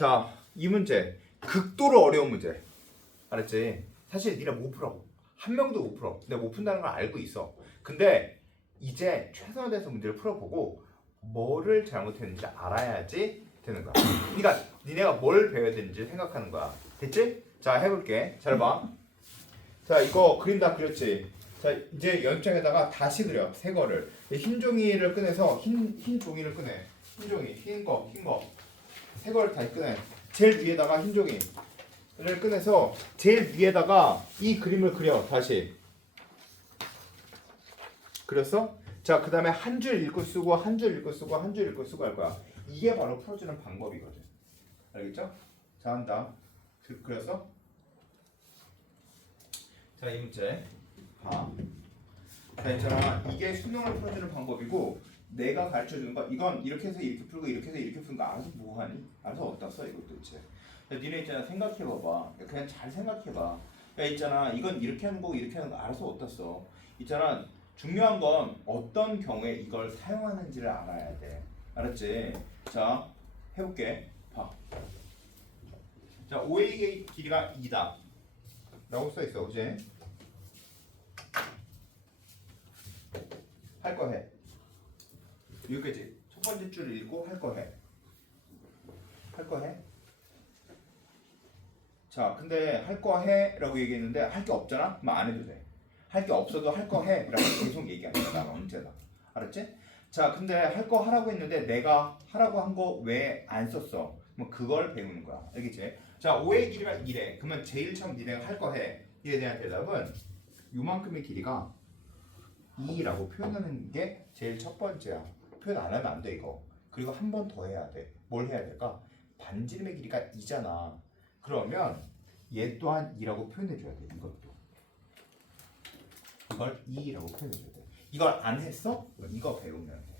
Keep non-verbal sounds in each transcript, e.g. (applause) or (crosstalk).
자, 이 문제 극도로 어려운 문제. 알았지? 사실 니네 못 풀어. 한 명도 못 풀어. 내가 못 푼다는 걸 알고 있어. 근데 이제 최선을 다해서 문제를 풀어보고 뭐를 잘못했는지 알아야지 되는 거야. 그러니까 니네가 뭘 배워야 되는지 생각하는 거야. 됐지? 자, 해볼게. 잘 봐. 자, 이거 그림 다 그렸지? 자, 이제 연장에다가 다시 그려. 새 거를. 흰 종이를 꺼내서 흰, 흰 종이를 꺼내. 흰 종이, 흰 거, 흰 거. 새 거를 다시 꺼내. 제일 위에다가 흰 종이를 꺼내서 제일 위에다가 이 그림을 그려. 다시. 그렸어? 자, 그 다음에 한 줄 읽고 쓰고, 한 줄 읽고 쓰고, 한 줄 읽고 쓰고 할 거야. 이게 바로 풀어주는 방법이거든. 알겠죠? 자, 한다. 그, 그래서 자, 이 문제. 봐. 자, 있잖아. 이게 수능을 풀어주는 방법이고, 내가 가르쳐 주는 거, 이건 이렇게 해서 이렇게 풀고, 이렇게 해서 이렇게 푸는 거 알아서 뭐 하니? 알아서 어디다 써, 이거 도대체. 야, 니네 있잖아. 생각해봐봐. 야, 그냥 잘 생각해봐. 야, 있잖아. 이건 이렇게 하는 거고, 이렇게 하는 거 알아서 어디다 써. 있잖아. 중요한 건 어떤 경우에 이걸 사용하는지를 알아야 돼. 알았지? 자, 해볼게. 봐. 자, OA의 길이가 2다. 라고 써 있어, 그지? 할 거 해. 여기까지. 첫 번째 줄을 읽고 할 거 해. 할 거 해. 자, 근데 할 거 해라고 얘기했는데 할 게 없잖아? 그럼 안 해도 돼. 할 게 없어도 할 거 해라고 계속 얘기하는 거야. 나가 언제나. 알았지? 자, 근데 할 거 하라고 했는데 내가 하라고 한 거 왜 안 썼어? 그럼 그걸 배우는 거야. 알겠지? 자, 5의 길이가 2래. 그러면 제일 처음 니네가 할 거 해. 이에 대한 대답은 요만큼의 길이가 2라고 표현하는 게 제일 첫 번째야. 표현 안 하면 안 돼 이거. 그리고 한 번 더 해야 돼. 뭘 해야 될까? 반지름의 길이가 2잖아. 그러면 얘 또한 2라고 표현해 줘야 돼. 이것도. 이걸 2라고 표현해 줘야 돼. 이걸 안 했어? 이거 배우면 돼.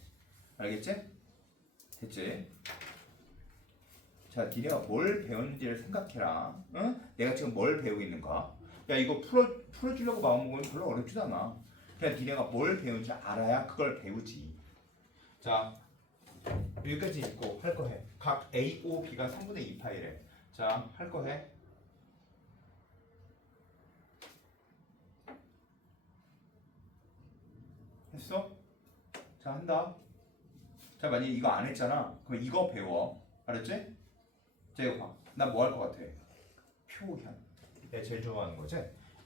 알겠지? 됐지? 자, 니네가 뭘 배웠는지를 생각해라. 응? 내가 지금 뭘 배우고 있는가? 야, 이거 풀어 풀어주려고 마음먹으면 별로 어렵지도 않아. 그냥 니네가 뭘 배운지 알아야 그걸 배우지. 자, 여기까지 읽고 할 거 해. 각 A, O, B가 3분의 2 파이래. 자, 할 거 해. 했어? 자, 한다. 자, 만약에 이거 안 했잖아. 그럼 이거 배워. 알았지? 자, 이거 봐. 나 뭐 할 것 같아? 표현. 내가 제일 좋아하는 거지?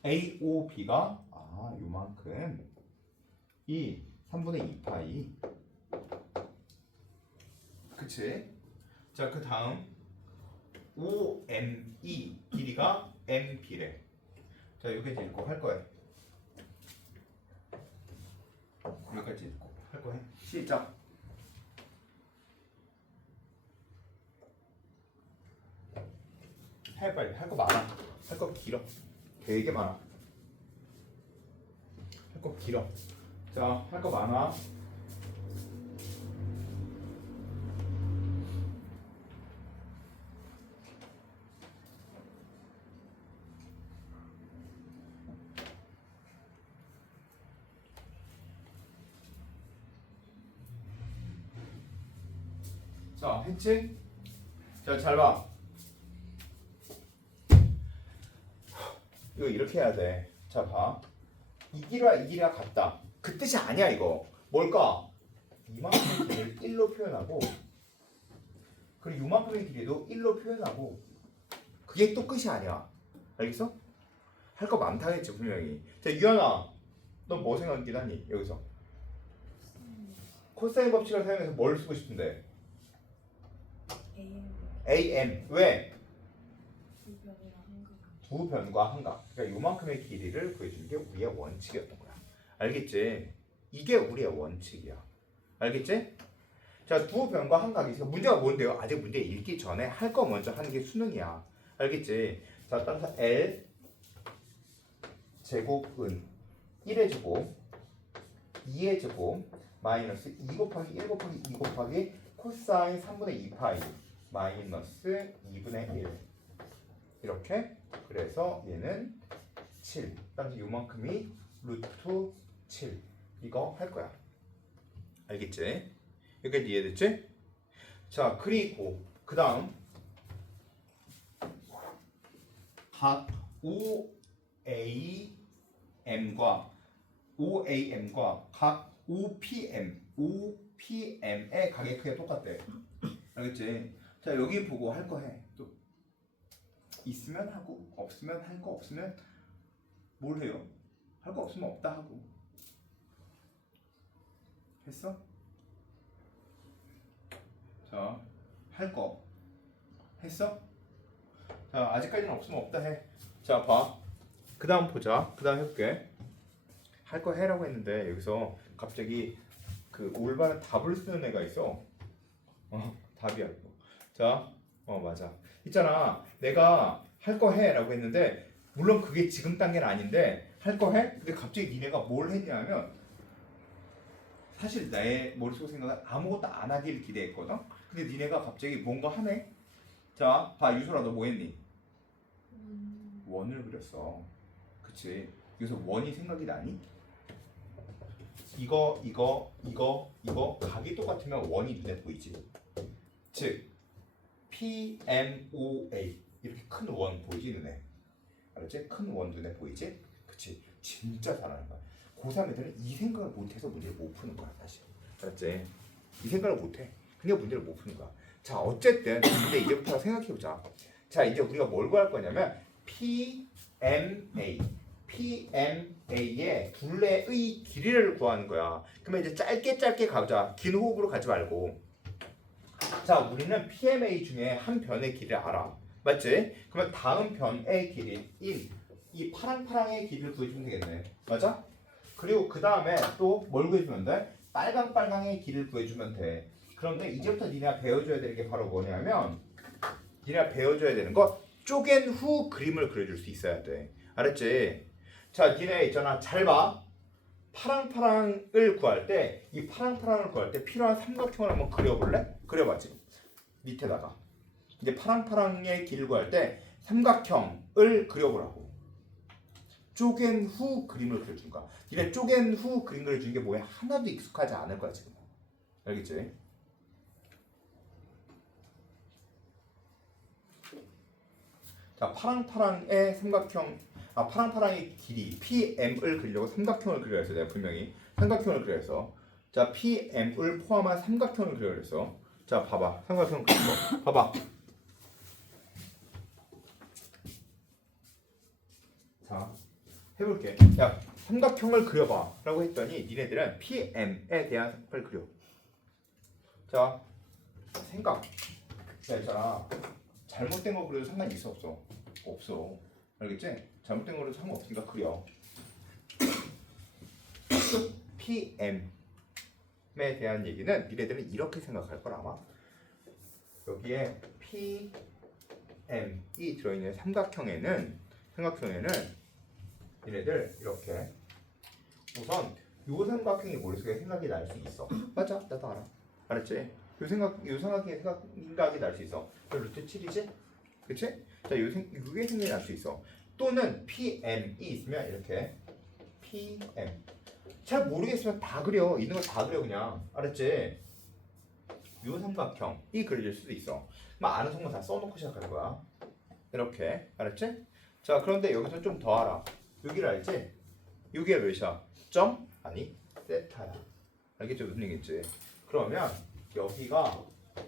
A, O, B가 아, 요만큼 이 3분의 2파이 그치? 자, 그 다음. O, M, E. 길이가 M, B래 자, 여기까지 읽고 할 거야. 여기까지 읽고 할 거야. 시작. 해 빨리. 할 거 많아. 할 거 길어. 되게 많아. 할 거 길어. 자 할 거 많아 자 했지? 자 잘 봐. 이거 이렇게 해야 돼. 자, 봐. 이 길이와 이 길이가 같다. 그 뜻이 아니야, 이거. 뭘까? 이만큼의 길이를 1로 표현하고 그리고 이만큼의 길이도 1로 표현하고 그게 또 끝이 아니야. 알겠어? 할 거 많다겠지, 분명히. 자, 유연아. 너 뭐 생각하긴 하니? 여기서. 코사인 법칙을 사용해서 뭘 쓰고 싶은데? AM. 왜? 두 변과 한각. 그러니까 요만큼의 길이를 구해주는 게 우리의 원칙이었던 거야. 알겠지? 이게 우리의 원칙이야. 알겠지? 자, 두 변과 한각이 있어. 문제가 뭔데요? 아직 문제 읽기 전에 할 거 먼저 하는 게 수능이야. 알겠지? 자, 따라서 L 제곱은 1의 제곱, 2의 제곱, 마이너스 2 곱하기 1 곱하기 2 곱하기 코사인 3분의 2파이 마이너스 2분의 1 이렇게 그래서 얘는 7 따라서 요만큼이 루트 7 이거 할 거야 알겠지? 여기까지 이해됐지? 자 그리고 그 다음 각 OAM과 OAM과 각 OPM, OPM의 각의 크기가 똑같대. 알겠지? 자 여기 보고 할 거 해. 또 있으면 하고 없으면 할 거 없으면 뭘 해요? 할 거 없으면 없다 하고. 했어? 자, 할 거 했어? 자, 아직까지는 없으면 없다 해. 자, 봐. 그 다음 보자. 그 다음 해볼게. 할 거 해라고 했는데 여기서 갑자기 그 올바른 답을 쓰는 애가 있어. 어, 답이야. 자, 어 맞아. 있잖아. 내가 할 거 해라고 했는데 물론 그게 지금 단계는 아닌데 할 거 해? 근데 갑자기 니네가 뭘 했냐면 사실 내 머릿속 생각은 아무것도 안 하길 기대했거든. 근데 니네가 갑자기 뭔가 하네. 자, 봐 유솔아 너뭐 했니? 음, 원을 그렸어. 그치? 여기서 원이 생각이 나니? 이거, 이거, 이거, 이거 각이 똑같으면 원이 눈에 보이지. 즉, P, M, O, A 이렇게 큰 원 보이지 눈에? 알았지? 큰 원 눈에 보이지? 그치? 진짜 잘하는 거야. 고3 애들은 이 생각을 못해서 문제를 못 푸는 거야 사실. 알았지? 이 생각을 못해. 그러니까 문제를 못 푸는 거야. 자 어쨌든 (coughs) 근데 이제부터 생각해보자. 자 이제 우리가 뭘 구할 거냐면 P, M, A PMA의 둘레의 길이를 구하는 거야. 그러면 이제 짧게 짧게 가자. 긴 호흡으로 가지 말고. 자, 우리는 PMA 중에 한 변의 길이를 알아. 맞지? 그러면 다음 변의 길이인 이 파랑파랑의 길이를 구해주면 되겠네. 맞아? 그리고 그 다음에 또 뭘 구해주면 돼? 빨강빨강의 길이를 구해주면 돼. 그런데 이제부터 니네가 배워줘야 되는 게 바로 뭐냐면 니네가 배워줘야 되는 거 쪼갠 후 그림을 그려줄 수 있어야 돼. 알았지? 자, 니네 있잖아. 잘 봐. 파랑파랑을 구할 때 이 파랑파랑을 구할 때 필요한 삼각형을 한번 그려볼래? 그려봐지. 밑에다가. 이제 파랑파랑의 길을 구할 때 삼각형을 그려보라고. 쪼갠 후 그림을 그려준 거야. 니네 쪼갠 후 그림 그려주는 게 뭐야? 하나도 익숙하지 않을 거야 지금. 알겠지? 자, 파랑파랑의 삼각형, 아 파랑파랑의 길이 PM을 그리려고 삼각형을 그려야 했어. 내가 분명히 삼각형을 그려야 했어. 자, PM을 포함한 삼각형을 그려야 했어. 자, 봐봐. 삼각형 거. 봐봐. 자, 해볼게. 야, 삼각형을 그려봐. 라고 했더니 니네들은 PM에 대한 걸 그려. 자, 생각. 자, 있잖아. 잘못된 거 그려도 상관이 있어 없어? 없어. 알겠지? 잘못된 거로 상관없으니까 그려. (coughs) PM에 대한 얘기는 니네들은 이렇게 생각할 걸 아마. 여기에 PM이 들어있는 삼각형에는 삼각형에는 니네들 이렇게 우선 요 삼각형이 머릿속에 생각이 날 수 있어. (coughs) 맞아, 나도 알아. 알았지? 요 생각, 요 삼각형에 생각, 생각이 날 수 있어. 그 루트 7이지? 그치? 자, 요 생, 요게 생각이 날 수 있어. 또는 PM이 있으면 이렇게 PM. 잘 모르겠으면 다 그려. 있는 거 다 그려 그냥. 알았지? 요 삼각형이 그려질 수도 있어. 그럼 아는 성분 다 써놓고 시작할 거야. 이렇게. 알았지? 자, 그런데 여기서 좀 더 알아. 여기를 알지? 여기가 몇이야? 점? 아니, 세타야. 알겠죠? 무슨 얘기인지. 그러면 여기가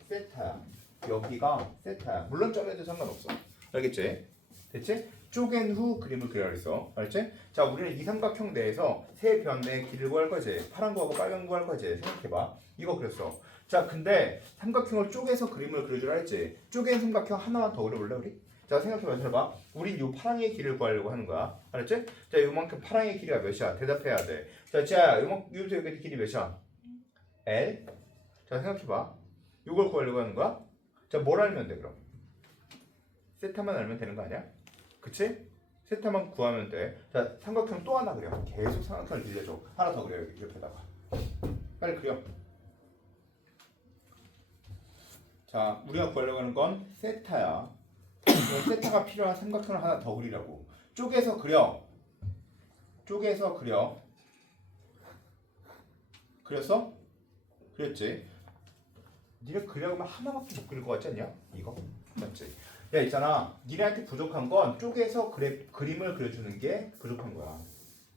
세타야. 여기가 세타야. 물론 점에도 상관없어. 알겠지? 됐지? 쪼갠 후 그림을 그려야 했어. 알지? 자, 우리는 이 삼각형 내에서 세 변의 길을 구할 거지. 파란 거하고 빨간 거 구할 거지. 생각해봐. 이거 그렸어. 자, 근데 삼각형을 쪼개서 그림을 그려주라 했지. 쪼갠 삼각형 하나만 더 그려볼래, 우리? 자, 생각해봐. 잘 봐. 우린 요 파랑의 길을 구하려고 하는 거야. 알았지? 자, 요만큼 파랑의 길이가 몇이야? 대답해야 돼. 자, 자, 요만큼, 요부터 여기까지 길이 몇이야? L. 자, 생각해봐. 요걸 구하려고 하는 거야? 자, 뭘 알면 돼, 그럼? 세타만 알면 되는 거 아니야? 그치? 세타만 구하면 돼. 자, 삼각형 또 하나 그려. 계속 삼각형을 빌려줘. 하나 더 그려, 여기 옆에다가. 빨리 그려. 자, 우리가 구하려고 하는 건 세타야. 세타가 필요한 삼각형을 하나 더 그리라고. 쪼개서 그려. 쪼개서 그려. 그렸어? 그렸지? 니네 그려면 하나밖에 못 그릴 것 같지 않냐? 이거? 맞지? 야 있잖아. 니네한테 부족한 건 쪼개서 그래, 그림을 그려주는 게 부족한 거야.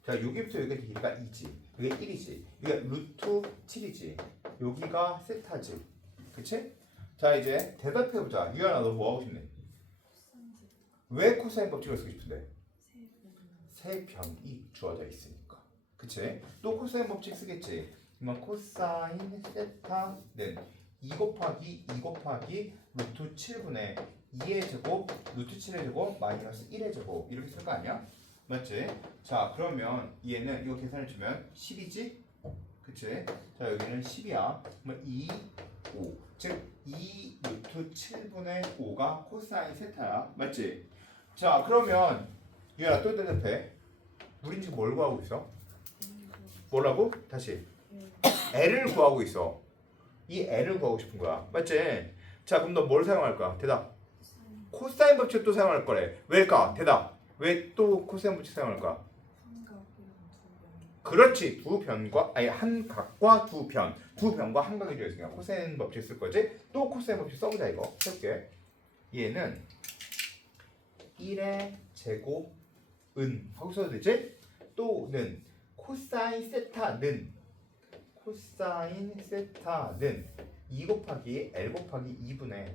자 여기부터 여기까지 길이가 2지. 이게 1이지. 이게 루트 7이지. 여기가 세타지. 그치? 자 이제 대답해보자. 유연아 너 뭐 하고 싶니? 왜 코사인 법칙을 쓰고 싶은데? 세 변이 주어져 있으니까. 그치? 또 코사인 법칙 쓰겠지? 그러면 코사인 세타는 2 곱하기 2 곱하기 루트 7분의 2의 제곱 루트 7의 제곱 마이너스 1의 제곱 이렇게 쓸 거 아니야? 맞지? 자 그러면 얘는 이거 계산해 주면 10이지? 그치? 자 여기는 10이야 그러면 2, 5 즉 2 루트 7분의 5가 코사인 세타야 맞지? 자 그러면 유연아 또 대답해 우린 지금 뭘 구하고 있어? 뭐라고? 다시 L을 구하고 있어 이 L을 구하고 싶은 거야 맞지? 자 그럼 너 뭘 사용할 거야? 대답 코사인 법칙 또 사용할 거래 왜일까? 대답 왜 또 코사인 법칙 사용할 거야? 그렇지 두 변과 아니 한 각과 두 변, 두 변과 한 각이 되어 있으니까 코사인 법칙 쓸 거지. 또 코사인 법칙 써보자 이거. 해볼게. 얘는 1의 제곱 은 하고 써도 되지? 또는 코사인 세타는 코사인 세타는 2 곱하기 L 곱하기 2분의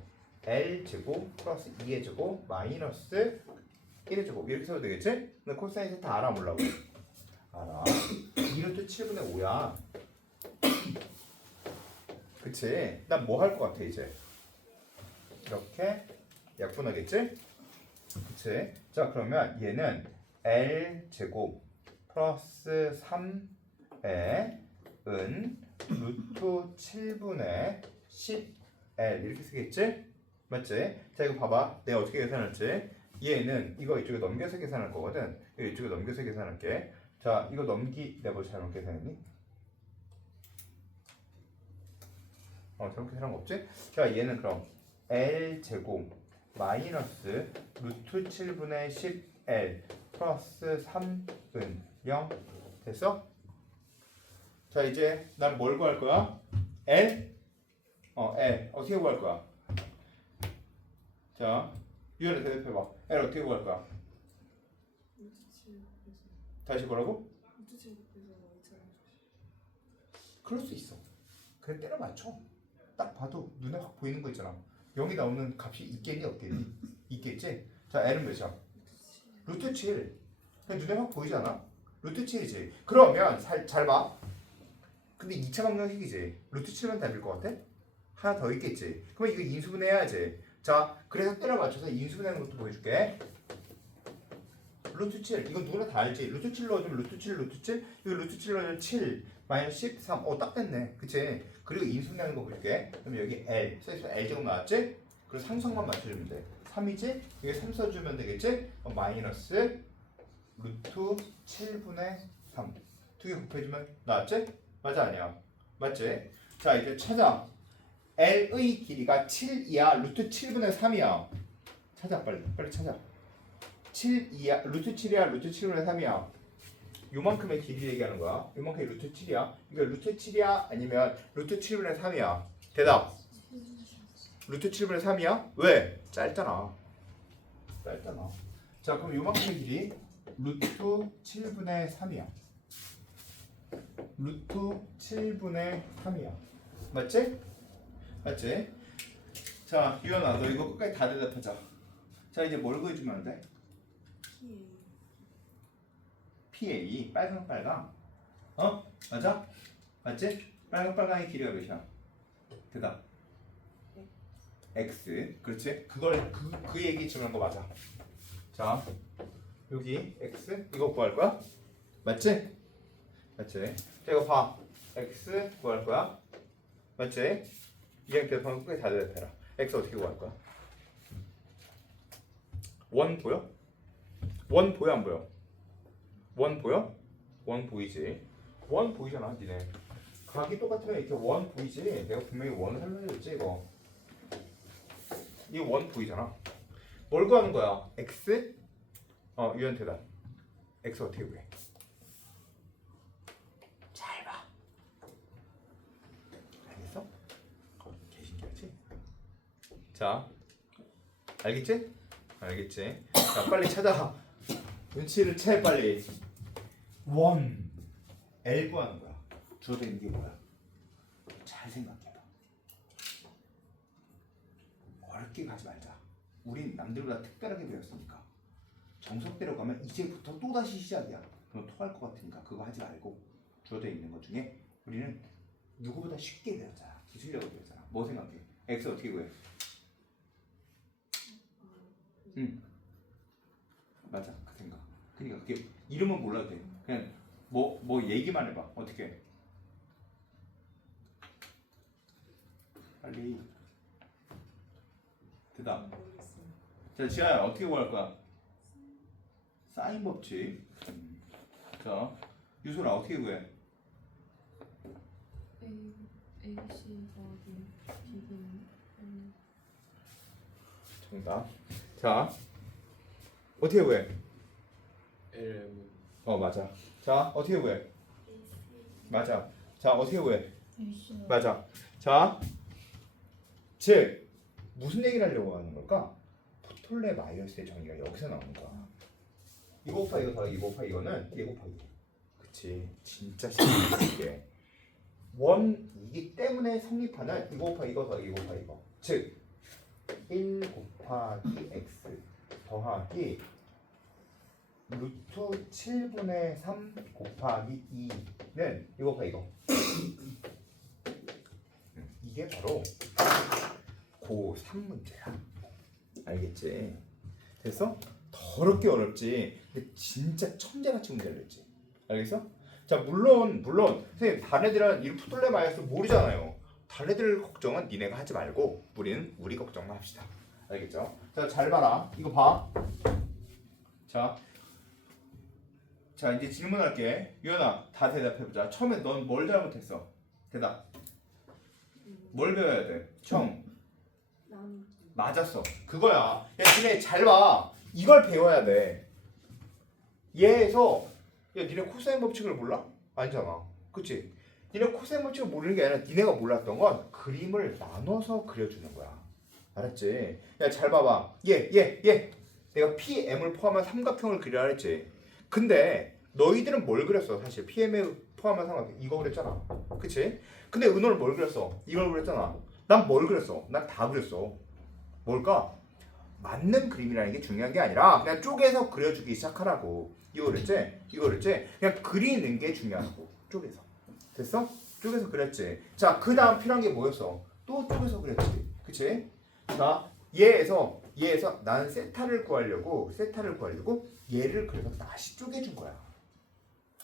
L 제곱 플러스 2의 제곱 마이너스 1의 제곱 이렇게 써도 되겠지? 근데 코사인 세타 알아 몰라고? 알아. 2루트 7분의 5야. 그치? 난 뭐 할 것 같아 이제? 이렇게 약분하겠지? 그치? 자 그러면 얘는 L 제곱 플러스 3의 은 루트 7분의 10L 이렇게 쓰겠지? 맞지? 자 이거 봐봐 내가 어떻게 계산할지 얘는 이거 이쪽에 넘겨서 계산할 거거든 이쪽에 넘겨서 계산할게 자 이거 넘기 내가 뭐 잘못 계산했니? 어 잘못 계산한 거 없지? 자 얘는 그럼 L 제곱 마이너스 루트 7분의 10L 플러스 3은 0 됐어? 자 이제 난뭘 구할 거야? L? 어 L 어떻게 구할 거야? 자 유연이 대답해봐 L 어떻게 구할 거야? 다시 뭐라고? 그럴 수 있어. 그래 때려 맞춰. 딱 봐도 눈에 확 보이는 거 있잖아. 여기 나오는 값이 있겠니 없겠니? 있겠지? 자 L은 몇이야? 루트 7. 그냥 눈에 확 보이잖아. 루트 7이지. 그러면 잘, 잘 봐. 근데 2차 방정식이지. 루트 7은 답일 것 같아? 하나 더 있겠지. 그럼 이거 인수분해야지. 자, 그래서 때려 맞춰서 인수분해하는 것도 보여줄게. 루트 7 이건 누구나 다 알지? 루트 7 넣어주면 루트 7 루트 7 이거 루트 7 넣어주면 7 마이너스 13 어 딱 됐네. 그치? 그리고 인수분해하는 거 볼게. 그럼 여기 L. 써있어? L 제곱 나왔지? 그리고 상성만 맞춰주면 돼. 3이지? 여기 3 써주면 되겠지? 어, 마이너스 루트 7분의 3 두 개 곱해주면 나왔지? 맞아 아니야? 맞지? 자 이제 찾아 L의 길이가 7이야 루트 7분의 3이야. 찾아 빨리. 빨리 찾아. 7 이야 루트 7이야 루트 7분의 3이야. 요만큼의 길이 얘기하는 거야. 요만큼의 루트 7이야. 이거 루트 7이야? 아니면 루트 7분의 3이야? 대답. 루트 7분의 3이야? 왜? 짧잖아. 짧잖아. 자 그럼 요만큼의 길이 루트 7분의 3이야. 루트 7분의 3이야. 맞지? 맞지? 자 유연아 너 이거 끝까지 다 대답하자. 자 이제 뭘 구해주면 안 돼? PA 빨강 빨강. 어? 맞아? 맞지? 빨강 빨강의 길이가 몇이야? 대답. X. 그렇지? 그걸 그, 그 얘기 주는 거 맞아. 자 여기 X. 이거 구할 거야? 맞지? 맞지? 자 이거 봐. X 구할 거야? 맞지 이행 대답하면 끝까지 다 대답해라 X 어떻게 구할 거야 원 보여 원 보여 안 보여 원 보여? 원 보이지? 원 보이잖아 니네 각이 똑같으면 이렇게 원 보이지? 내가 분명히 원을 설명해줬지 이거 이 원 보이잖아 뭘 구하는 거야? x? 어 유연 대답 x 어떻게 구해? 잘봐 알겠어? 어, 개신기하지? 자 알겠지? 알겠지? 자 빨리 찾아. 눈치를 채 빨리. 원. L 구하는 거야. 주어져 있는 게 뭐야? 잘 생각해봐. 어렵게 가지 말자. 우린 남들보다 특별하게 배웠으니까. 정석대로 가면 이제부터 또 다시 시작이야. 그럼 토할 것 같으니까 그거 하지 말고 주어져 있는 것 중에 우리는 누구보다 쉽게 배웠잖아. 기술력을 배웠잖아. 뭐 생각해? X 어떻게 구해? 응. 맞아. 그 생각. 그러니까 그게 이름은 몰라도 돼. 그냥 뭐뭐 얘기만 해봐. 어떻게? 빨리. 대답. 자, 지아야 어떻게 구할 거야? 사인 법칙. 음. 자, 유솔아 어떻게 구해? A A C 더하기 B D L 정답. 자, 어떻게 구해? LM 어 맞아. 자, 어떻게 구해? 맞아. 자, 어떻게 구해? 맞아. 자, 즉 무슨 얘기를 하려고 하는 걸까? 포톨레 마이어스의 정의가 여기서 나오는 거야. 이거 곱하 이거 더하기 이거 곱하 이거는 얘 곱하기 이거. 그치. 진짜 쉽게. 원이기 때문에 성립하는 이거 곱하 이거 더하기 이거 곱하 이거. 즉, 1 곱하기 x 더하기 루트 7분의 3 곱하기 2는 이거 곱하 이거. 이게 바로 고3 문제야. 알겠지? 됐어? 더럽게 어렵지. 근데 진짜 천재같이 문제를 냈지. 알겠어? 자 물론 물론 선생님 다른 애들은 이 푸돌레 마이어스 모르잖아요. 애들 걱정은 니네가 하지 말고 우리는 우리 걱정만 합시다. 알겠죠? 자 잘 봐라. 이거 봐. 자. 자 이제 질문할게. 유연아 다 대답해 보자. 처음에 넌 뭘 잘못했어? 대답. 뭘 배워야 돼? 청 맞았어. 그거야. 야, 니네 잘 봐. 이걸 배워야 돼. 얘에서 야, 니네 코사인 법칙을 몰라? 아니잖아. 그치? 니네 코사인 법칙을 모르는 게 아니라 니네가 몰랐던 건 그림을 나눠서 그려주는 거야. 알았지? 야, 잘 봐봐. 얘. 내가 PM을 포함한 삼각형을 그리라 했지. 근데 너희들은 뭘 그렸어? 사실 PM을 포함한 삼각형 이거 그렸잖아. 그치? 근데 은호는 뭘 그렸어? 이걸 그렸잖아. 난 뭘 그렸어? 난 다 그렸어. 뭘까? 맞는 그림이라는 게 중요한 게 아니라 그냥 쪼개서 그려주기 시작하라고. 이거 그랬지? 이거 그랬지? 그냥 그리는 게 중요하고 쪼개서. 됐어? 쪼개서 그렸지. 자, 그 다음 필요한 게 뭐였어? 또 쪼개서 그렸지. 그치? 자, 얘에서 얘에서 나는 세타를 구하려고 세타를 구하려고 얘를 그래서 다시 쪼개준 거야.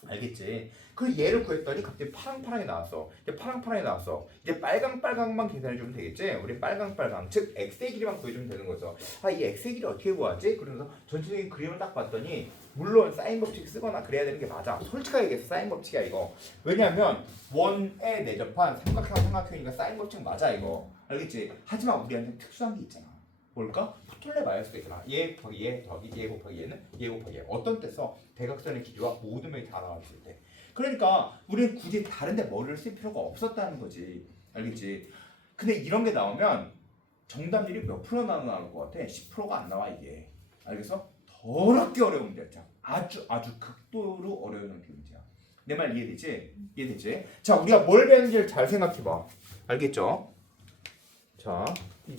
알겠지? 그 얘를 구했더니 갑자기 파랑파랑이 나왔어. 이제 파랑파랑이 나왔어. 이제 빨강빨강만 계산해주면 되겠지? 우리 빨강빨강 즉 x의 길이만 구해주면 되는 거죠. 아 이 x의 길이 어떻게 구하지? 그러면서 전체적인 그림을 딱 봤더니 물론 사인 법칙 쓰거나 그래야 되는 게 맞아. 솔직하게 얘기해서 사인 법칙이야 이거. 왜냐하면 원에 내접한 삼각형 삼각형이니까 사인 법칙 맞아 이거. 알겠지? 하지만 우리한테 특수한 게 있잖아. 뭘까? 포톨레 마이어스가 있잖아. 얘 곱하기 얘 더하기 얘 곱하기 얘는 얘 곱하기 얘. 어떤 때서 대각선의 기조와 모든 면이 다 나와 있을 때. 그러니까 우리는 굳이 다른데 머리를 쓸 필요가 없었다는 거지. 알겠지? 근데 이런 게 나오면 정답률이 몇 프로 나올 것 같아? 10%가 안 나와 이게. 알겠어? 더럽게 어려운 문제야. 아주 아주 극도로 어려운 문제야. 내 말 이해되지? 이해되지? 자, 우리가 뭘 배우는지를 잘 생각해봐. 알겠죠? 자, 이제